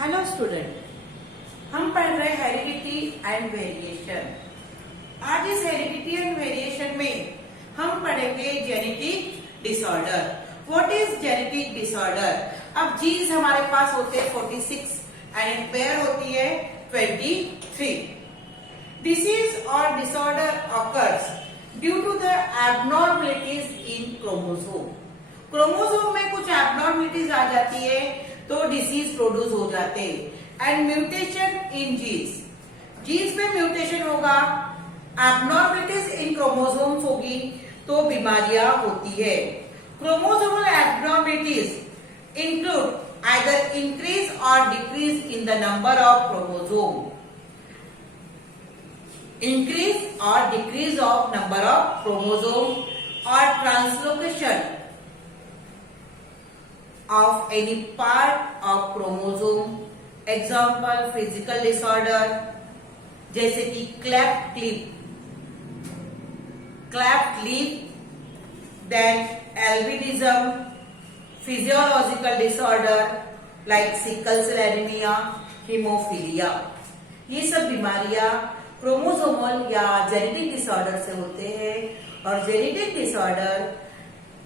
Hello student, हम पढ़ रहे हैं हेरिडिटी एंड वेरिएशन। आज इस हेरिडिटी एंड वेरिएशन में हम पढ़ेंगे genetic disorder. What is genetic disorder? अब जीन्स हमारे पास होते हैं 46 एंड पेयर होती है 23। डिसीज और disorder occurs due to the abnormalities in chromosome. Chromosome में कुछ एबनॉर्मलिटीज आ जाती है तो डिसीज प्रोड्यूस हो जाते हैं। एंड म्यूटेशन इन जीन्स में म्यूटेशन होगा, एबनॉर्मलिटीज इन क्रोमोसोम्स होगी तो बीमारियां होती है। Chromosomal abnormalities include either increase और decrease in the number of chromosome, increase और decrease of number of chromosome और translocation of any part of chromosome। Example physical disorder जैसे कि cleft lip, then albinism, physiological disorder like sickle cell anaemia, haemophilia. ये सब बीमारियां chromosomal या genetic disorder से होते हैं। और जेनेटिक डिसऑर्डर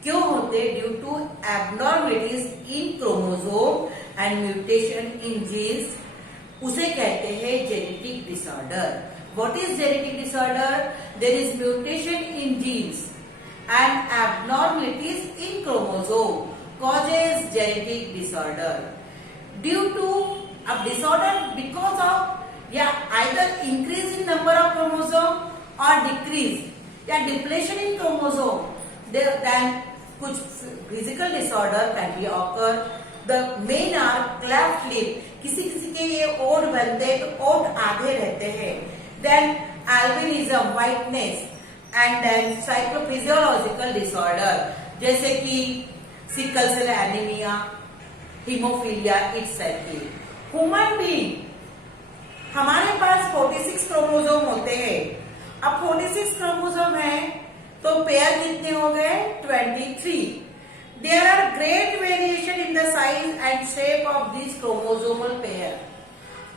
क्यों होते? Due to abnormalities in chromosome and mutation in genes, उसे कहते हैं genetic disorder. What is genetic disorder? There is mutation in genes and abnormalities in chromosome causes genetic disorder. Due to अब disorder because of या either increase in number of chromosome और decrease या depletion in chromosome, then कुछ physical disorder can be occur. The main are cleft lip, किसी किसी के ये ओठ बनते हैं तो ओठ आधे रहते हैं। Then albinism, whiteness, and then psychophysiological disorder जैसे कि सिकल सेल एनीमिया, हीमोफीलिया इत्यादि। ह्यूमन बीइंग, हमारे पास 46 क्रोमोसोम होते हैं। अब 46 क्रोमोसोम है तो पेयर कितने हो गए? 23। There are great variation in the size and shape of this chromosomal pair.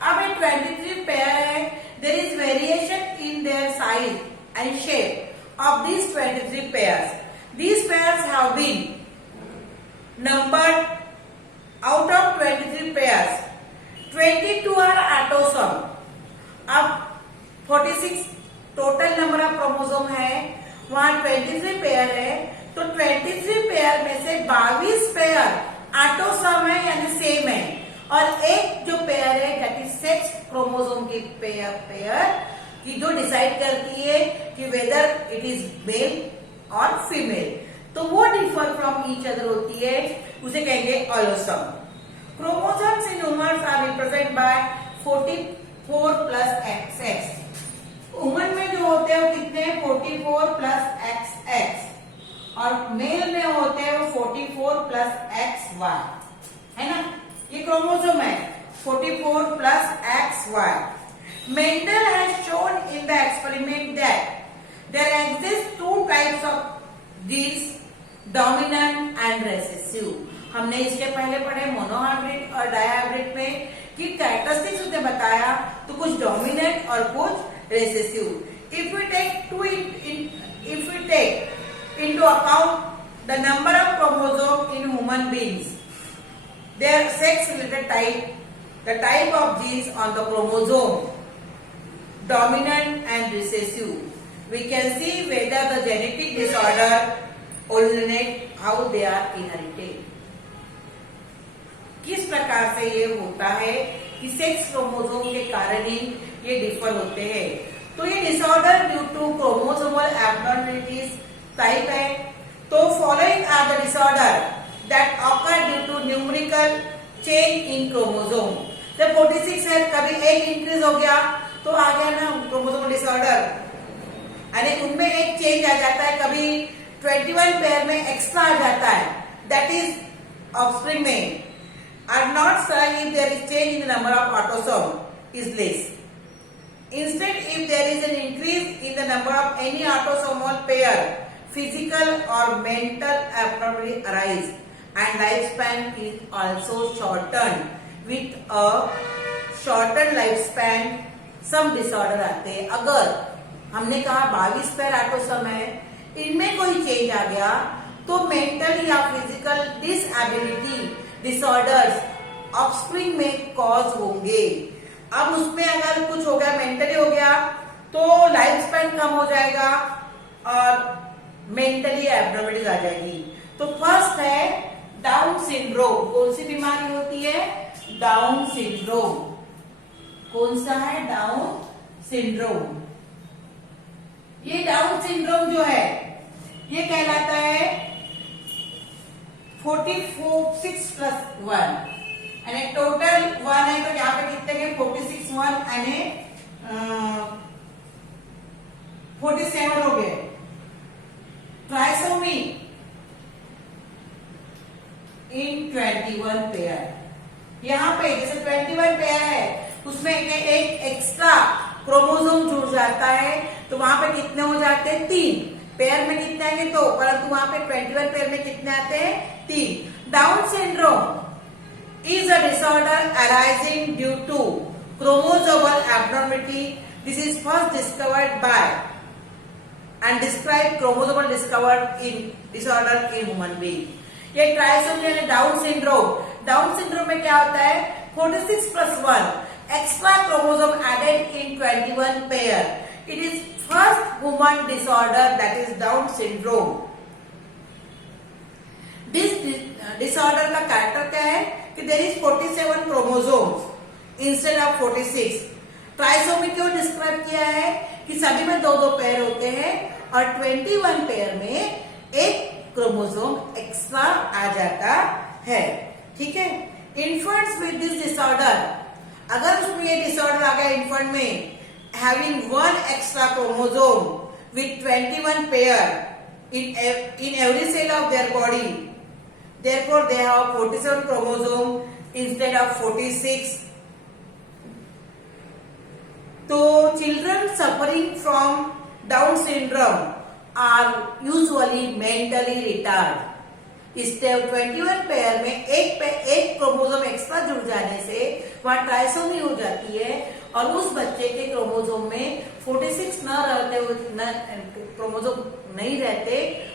अब ये 23 पेयर है, there is variation in their size and shape of this 23 pairs. These pairs have been numbered out of 23 pairs. 22 are autosome। अब 46 total number of chromosome है, वहां 23 pair है तो 23 pair में से 22 पेयर ऑटोसोम है यानी सेम है, और एक जो पेयर है दैट इज सेक्स क्रोमोसोम की पेयर की जो डिसाइड करती है कि वेदर इट इज मेल और फीमेल, तो वो डिफर फ्रॉम ईच अदर होती है, उसे कहेंगे allosome. Chromosomes in humans are represent by 44 plus XX। Woman में जो होते हैं वो कितने? 44 प्लस XX, और मेल में होते हैं वो 44 प्लस XY, है ना? ये क्रोमोसोम है 44 plus XY। Mendel has shown in the experiment that there exist 2 types of genes, dominant and recessive. हमने इसके पहले पढ़े मोनोहाइब्रिड और डायहाइब्रिड में कि कैरेक्टरिस्टिक्स उसने बताया, तो कुछ डोमिनेंट और कुछ recessive। If we take into account the number of chromosomes in human beings, their sex-related type, the type of genes on the chromosome, dominant and recessive, we can see whether the genetic disorder originate, how they are inherited। किस प्रकार से ये होता है कि sex chromosome के कारण ही ये डिफर होते हैं। तो ये disorder due to chromosomal abnormalities type है। तो following are the disorder that occur due to numerical change in chromosome. जब 46 है, कभी एक इंक्रीज हो गया तो आ गया ना क्रोमोसोमल डिसऑर्डर, यानी उनमें एक चेंज आ जाता है, कभी 21 पेयर में एक्स्ट्रा आ जाता है, दैट इज ऑफस्प्रिंग में are not seen if there is change in the number of autosome is less. Instead, if there is an increase in the number of any autosomal pair, physical or mental abnormality arise and lifespan is also shortened। With a shorter life span some disorder आते हैं। अगर हमने कहा 22 पैर AutoSum है, इनमें कोई change आ गया तो मेंटल या फिजिकल डिसएबिलिटी डिसऑर्डर्स ऑफस्प्रिंग में कॉज होंगे। अब उसमें अगर कुछ हो गया, मेंटली हो गया, तो लाइफ स्पैन कम हो जाएगा और मेंटली एब्नॉर्मलिटीज आ जाएगी। तो फर्स्ट है डाउन सिंड्रोम। कौन सी बीमारी होती है? Down syndrome. कौन सा है? Down syndrome. ये डाउन सिंड्रोम जो है ये कहलाता है 46+1 यानी टोटल 1 है, तो यहाँ पे कितने के 46 1 यानी 47 हो गए। ट्राइसोमी इन 21 पेयर। यहाँ पे जैसे 21 पेयर है उसमें एक एक्स्ट्रा क्रोमोसोम जुड़ जाता है, तो वहां पे कितने हो जाते हैं? 3 पेयर में कितने आएंगे? 2, परंतु वहां पे 21 पेयर में कितने आते हैं? 3। Down syndrome is a disorder arising due to chromosomal abnormality. This is first discovered by and described chromosomal discovered in disorder in human being. ये ट्राइसोमी यानी डाउन सिंड्रोम। डाउन सिंड्रोम में क्या होता है? 46+1 extra chromosome added in 21 pair. It is first human disorder that is Down syndrome. This disorder का character क्या है कि there is 47 chromosomes instead of 46. Trisomy क्यों डिस्क्राइब किया है कि सभी में 2-2 पेयर होते हैं और 21 पेयर में एक क्रोमोसोम एक्स्ट्रा आ जाता है। ठीक है। इन्फेंट्स विद दिस डिसऑर्डर, अगर उसमें ये डिसऑर्डर आ गया इन्फेंट में, having 1 extra chromosome with 21 pair in every cell of their body, therefore they have 47 chromosome instead of 46. So children suffering from Down syndrome are usually mentally retarded. इस 21 pair में एक chromosome extra जुड़ जाने से वहां trisomy हो जाती है और उस बच्चे के क्रोमोसोम में 46 न रहते, क्रोमोसोम नहीं रहते,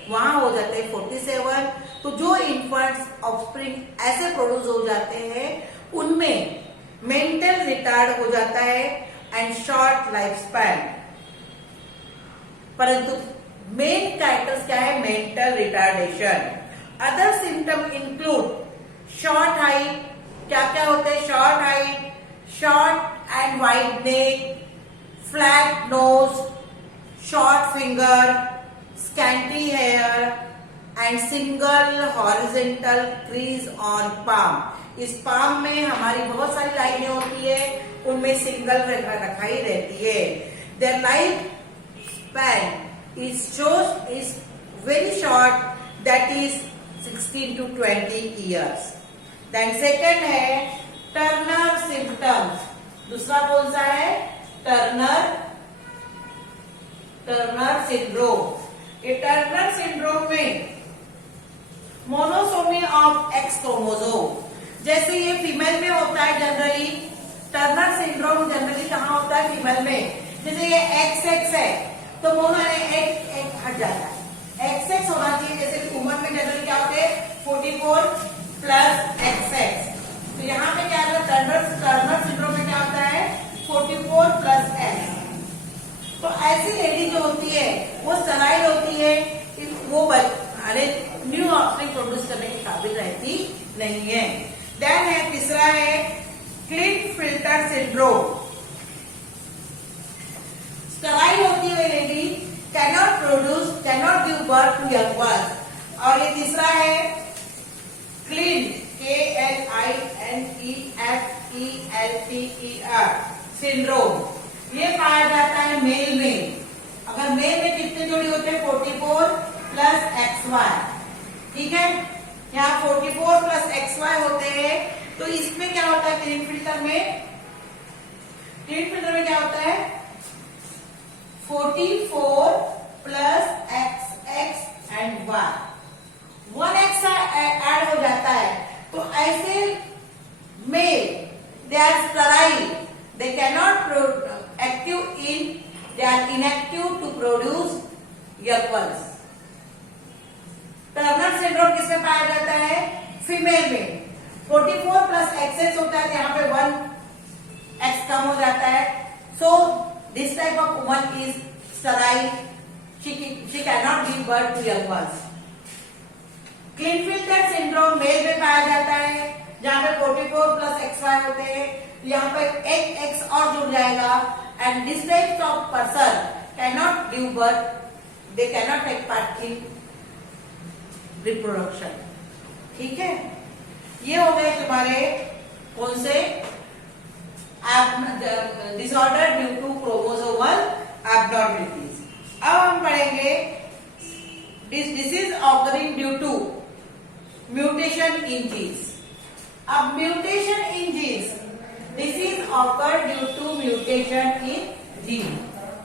वहां हो जाते हैं 47। तो जो इन्फेंट्स ऑफस्प्रिंग ऐसे प्रोड्यूस हो जाते हैं उनमें मेंटल रिटार्ड हो जाता है एंड शॉर्ट लाइफ स्पैन। परंतु मेन कैरेक्टर्स क्या है? Mental retardation. Other symptom include short height. क्या क्या होते हैं? Short height, short and wide neck, flat nose, short finger, scanty hair and single horizontal crease on palm. इस palm में हमारी बहुत सारी लाइनें होती है, उनमें सिंगल रखा ही रहती है। Their life span is very short, that is 16 to 20 years. Then second है टर्नर सिम्टम्स। दूसरा कौन सा है? Turner syndrome. ये टर्नर सिंड्रोम में मोनोसोमी ऑफ एक्स क्रोमोसोम, जैसे ये फीमेल में होता है जनरली, टर्नर सिंड्रोम जनरली कहाँ होता है? फीमेल में। जैसे ये XX है तो मोनो एक हट जाता है, XX होना चाहिए। जैसे वुमन में जनरली क्या होते हैं? 44+XX। तो यहाँ पे क्या है? टर्नर सिंड्रोम में क्या होता है? 44+X। तो ऐसी लेडी जो होती है वो स्टेराइल होती है, वो न्यू ऑफस्प्रिंग प्रोड्यूस करने की काबिल रहती नहीं है। देन है तीसरा है क्लिनफिल्टर सिंड्रोम। स्टेराइल होती है lady, cannot give birth to young ones। और ये तीसरा है KLINEFELTER सिंड्रोम। ये पाया जाता है मेल में। अगर मेल में कितने जोड़ी होते हैं? 44+XY। ठीक है, यहाँ 44+XY होते हैं। तो इसमें क्या होता है? क्लिनफिल्टर में क्या होता है? 44+XX and Y, 1X add हो जाता है। तो ऐसे mail they are sterile, they cannot active in, they are inactive to produce young ones. Turner syndrome किसमें पाया जाता है? फीमेल में 44 प्लस एक्सेस होता है, यहाँ पे 1 एक्स कम हो जाता है. So this type of woman is sterile, she can not give birth to young ones. Klinefelter syndrome male में पाया जाता है, जहां पे 44 प्लस XY होते हैं, यहाँ पे एक एक्स और जुड़ जाएगा. And this type of person can not give birth, they can not take part in reproduction. ठीक है, ये हो गए तुम्हारे कौन से disorder due to chromosomal abnormalities. अब हम पढ़ेंगे disease occurring due to mutation in genes. अब mutation in genes, disease occur due to mutation in gene.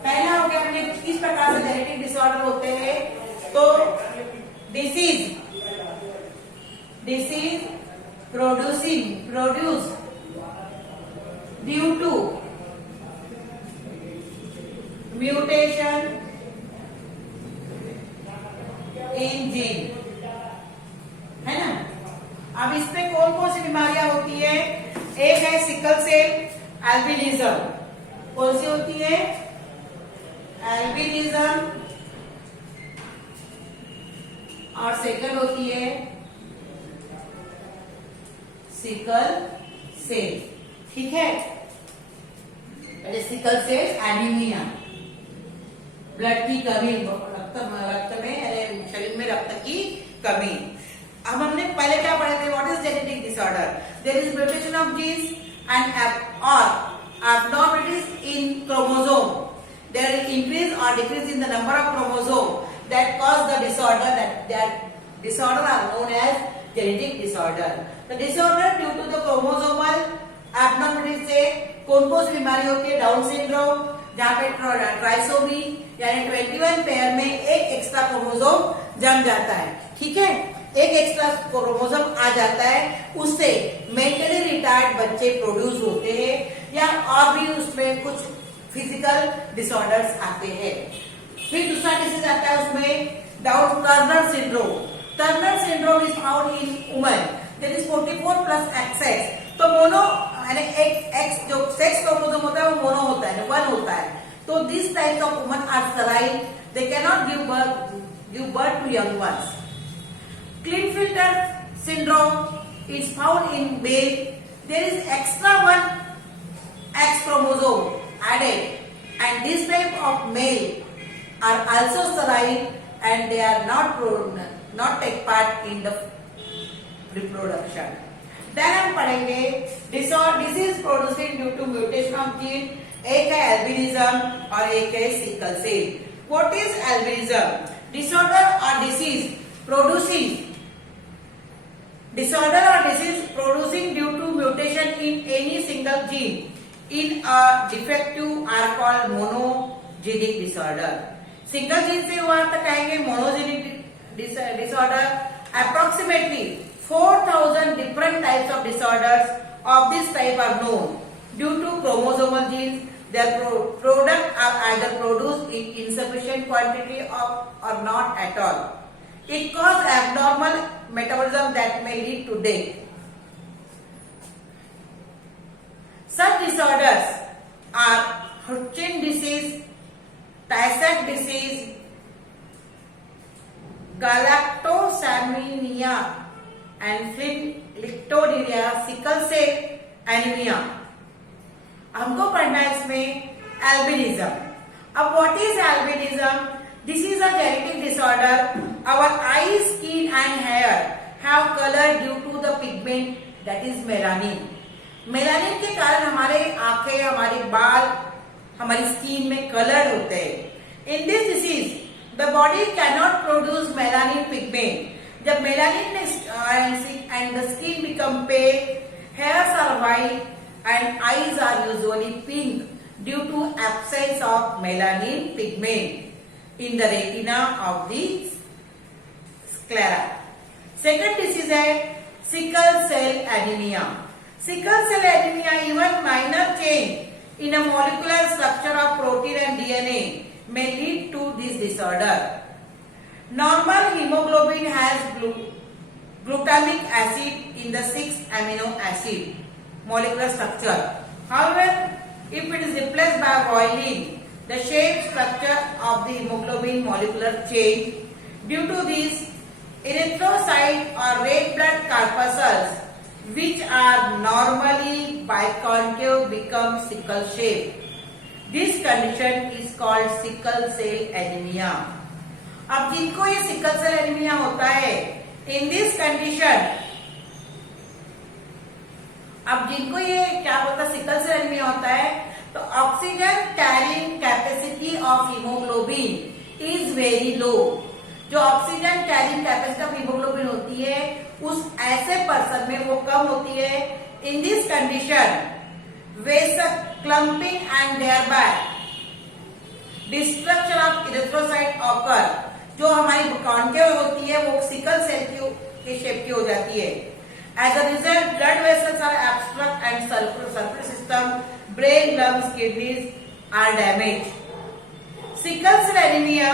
पहला हो गया हमने किस प्रकार से जेनेटिक डिसऑर्डर होते हैं. तो disease produce due to mutation in gene, है ना. अब इसमें कौन कौन सी बीमारियां होती है? एक है सिकल सेल एल्बिनिज्म. कौन सी होती है? एल्बिनिज्म. और सेकंड होती है सिकल सेल. ठीक है, सिकल सेल एनीमिया, ब्लड की कमी, रक्त में शरीर में रक्त की कमी. अब हमने पहले क्या पढ़े थे? What is genetic disorder? There is mutation of genes and और abnormalities in chromosome. There is increase or decrease in the number of chromosome that cause the disorder. That disorder are known as genetic disorder. The disorder due to the chromosomal abnormalities से कौन कौन सी बीमारी होती है? Down syndrome, जहाँ पे trisomy यानी 21 pair में एक एक्स्ट्रा क्रोमोसोम जम जाता है. ठीक है, एक एक्स्ट्रा क्रोमोसोम आ जाता है, उससे मेंटली रिटार्ड बच्चे प्रोड्यूस होते हैं, या और भी उसमें कुछ फिजिकल डिसऑर्डर्स आते हैं. फिर दूसरा डिसीज आता है उसमें down Turner syndrome. Turner syndrome is found in women. There is 44 plus access. तो मोनो यानी एक एक्स जो सेक्स क्रोमोसोम होता है वो मोनो होता है, 1 होता है. तो this type of woman are sterile, they can not give birth to young ones. Klinefelter syndrome is found in male. There is extra 1 X chromosome added, and this type of male are also sterile and they are not take part in the reproduction. Then हम पढ़ेंगे disease producing due to mutation of gene. एक है albinism और एक है sickle cell. What is albinism? Disorder or disease producing due to mutation in any single gene in a defective are called monogenic disorder. Single gene से हुआ तो कहेंगे monogenic disorder. Approximately 4,000 different types of disorders of this type are known due to chromosomal genes. Their product are either produced in insufficient quantity or not at all. It causes abnormal metabolism that may lead to death. Such disorders are Hodgkin disease, Tay-Sachs disease, galactosamia, and phenylketonuria, sickle cell anemia. हमको पढ़ना है इसमें albinism. अब what is albinism? This is a genetic disorder. Our eyes, skin and hair have color due to the pigment that is melanin. Melanin के कारण हमारे आंखें, हमारे बाल, हमारी स्किन में कलर होते हैं. In this disease, the body cannot produce melanin pigment. जब melanin and the skin become pale, hairs are white and eyes are usually pink due to absence of melanin pigment in the retina of the sclera. Second disease है sickle cell anemia. Sickle cell anemia, even minor change in a molecular structure of protein and DNA may lead to this disorder. Normal hemoglobin has glutamic acid in the 6 amino acid molecular structure. However, if it is replaced by boiling, the shape structure of the hemoglobin molecular change. Due to this, erythrocyte or red blood corpuscles, which are normally biconcave, become sickle shape. This condition is called sickle cell anemia. अब जिनको ये sickle cell anaemia होता है, in this condition, अब जिनको ये क्या बोलता है सिकल सेल एनीमिया होता है, तो oxygen carrying capacity of haemoglobin is very low. जो oxygen carrying capacity of haemoglobin होती है उस ऐसे पर्सन में वो कम होती है. In this condition vessel clumping and thereby destruction of erythrocyte occur. जो हमारी कॉन्केव होती है वो सिकल सेल की शेप की हो जाती है. As a result blood vessels are obstruct and circular system, brain, lungs, kidneys are damage. Sickle cell anemia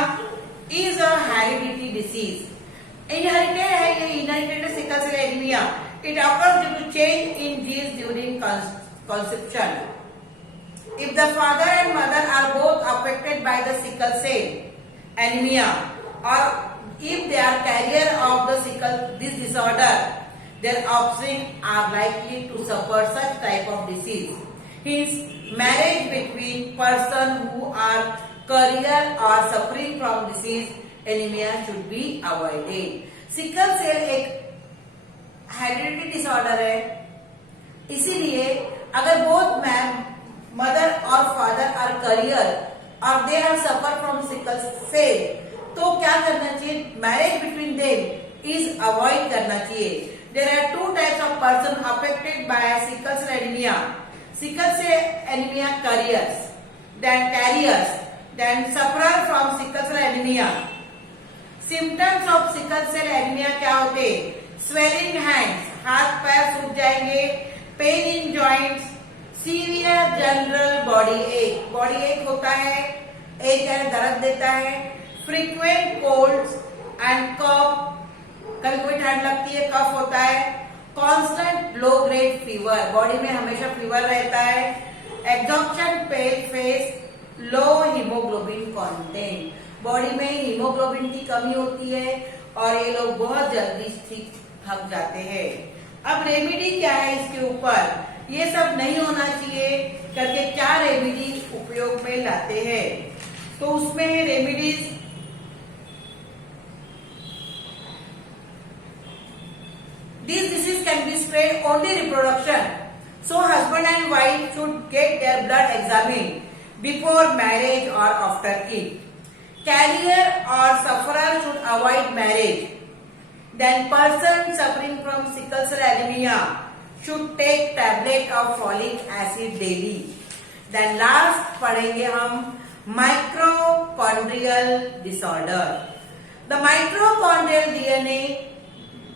is a heredity disease. Inherited है ये, inherited sickle cell anemia. It occurs due to change in genes during conception. If the father and mother are both affected by the sickle cell anemia, or if they are carrier of this disorder, their offspring are likely to suffer such type of disease. Hence, marriage between person who are carrier or suffering from disease anemia should be avoided. Sickle cell एक heredity disorder है, इसीलिए अगर both mother और father are carrier और they are suffer from sickle cell, तो क्या करना चाहिए? Marriage between them is avoid करना चाहिए. There are two types of person affected by sickle cell anemia. Sickle cell anemia carriers, then sufferer from sickle cell anemia. Symptoms of sickle cell anemia क्या होते? Swelling hands, हाथ पैर सूज जाएंगे. Pain in joints, severe general body ache होता है, एक यानी दर्द देता है. Frequent colds and cough, कभी कोई ठंड लगती है, कफ होता है. Constant low grade fever, body में हमेशा फीवर रहता है. Exhaustion, pale face, लो हीमोग्लोबिन कंटेंट, बॉडी में हीमोग्लोबिन की कमी होती है और ये लोग बहुत जल्दी थक जाते हैं. अब रेमेडी क्या है इसके ऊपर? ये सब नहीं होना चाहिए करके क्या रेमेडी उपयोग में लाते हैं. तो उसमें remedies this disease can be spread only reproduction, so husband and wife should get their blood examined before marriage or after it. Carrier or sufferer should avoid marriage. Then person suffering from sickle cell anemia should take tablet of folic acid daily. Then last पढ़ेंगे हम mitochondrial disorder. The mitochondrial DNA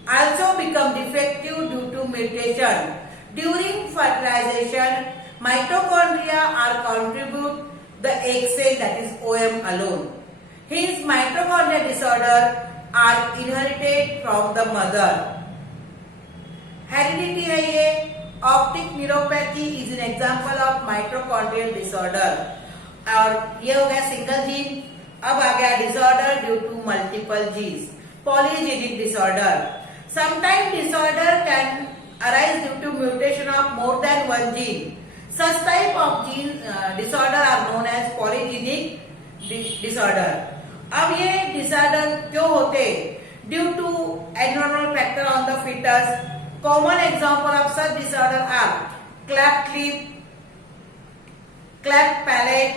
also become defective due to mutation. During fertilization, mitochondria are contribute the egg cell, that is OM alone. Hence, mitochondrial disorder are inherited from the mother. Heredity है ये. Optic neuropathy is an example of mitochondrial disorder. और ये हो गया single gene. अब आ गया disorder due to multiple genes. Polygenic disorder. Sometimes disorder can arise due to mutation of more than one gene. Such type of gene disorder are known as polygenic disorder. अब ये disorder क्यों होते? Due to abnormal factor on the fetus. Common example of such disorder are cleft lip, cleft palate,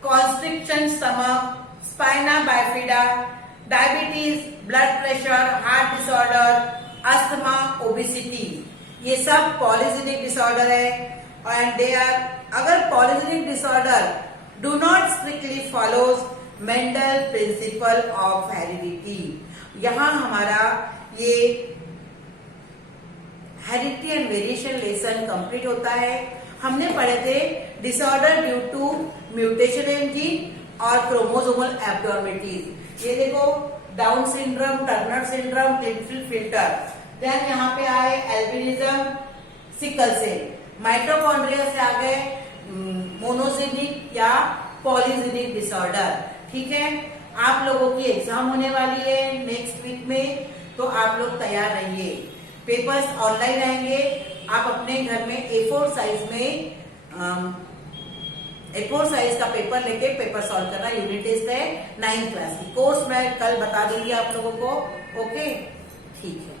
constriction stomach, spina bifida, diabetes, blood pressure, heart disorder, asthma, obesity. ये सब polygenic disorder है. And they are, अगर polygenic disorder do not strictly follows Mendel principle of heredity. यहाँ हमारा ये heredity and variation lesson lesson complete होता है। हमने पढ़े थे disorder due to mutation in gene और क्रोमोसोमल एब्नॉर्मलिटीज। ये देखो Down syndrome, Turner syndrome, Klinefelter. Then यहाँ पे आए एल्बिनिज्म, सिकल सेल। माइटोकॉन्ड्रिया से आ गए मोनोजेनिक या पॉलीजेनिक डिसऑर्डर। ठीक है, आप लोगों की एग्जाम होने वाली है नेक्स्ट वीक में, तो आप लोग तैयार रहिए। पेपर्स ऑनलाइन आएंगे, आप अपने घर में A4 साइज का पेपर लेके पेपर सॉल्व करना। यूनिट टेस्ट है 9th क्लास की। कोर्स मैं कल बता दूंगी आप लोगों को। ओके, ठीक है।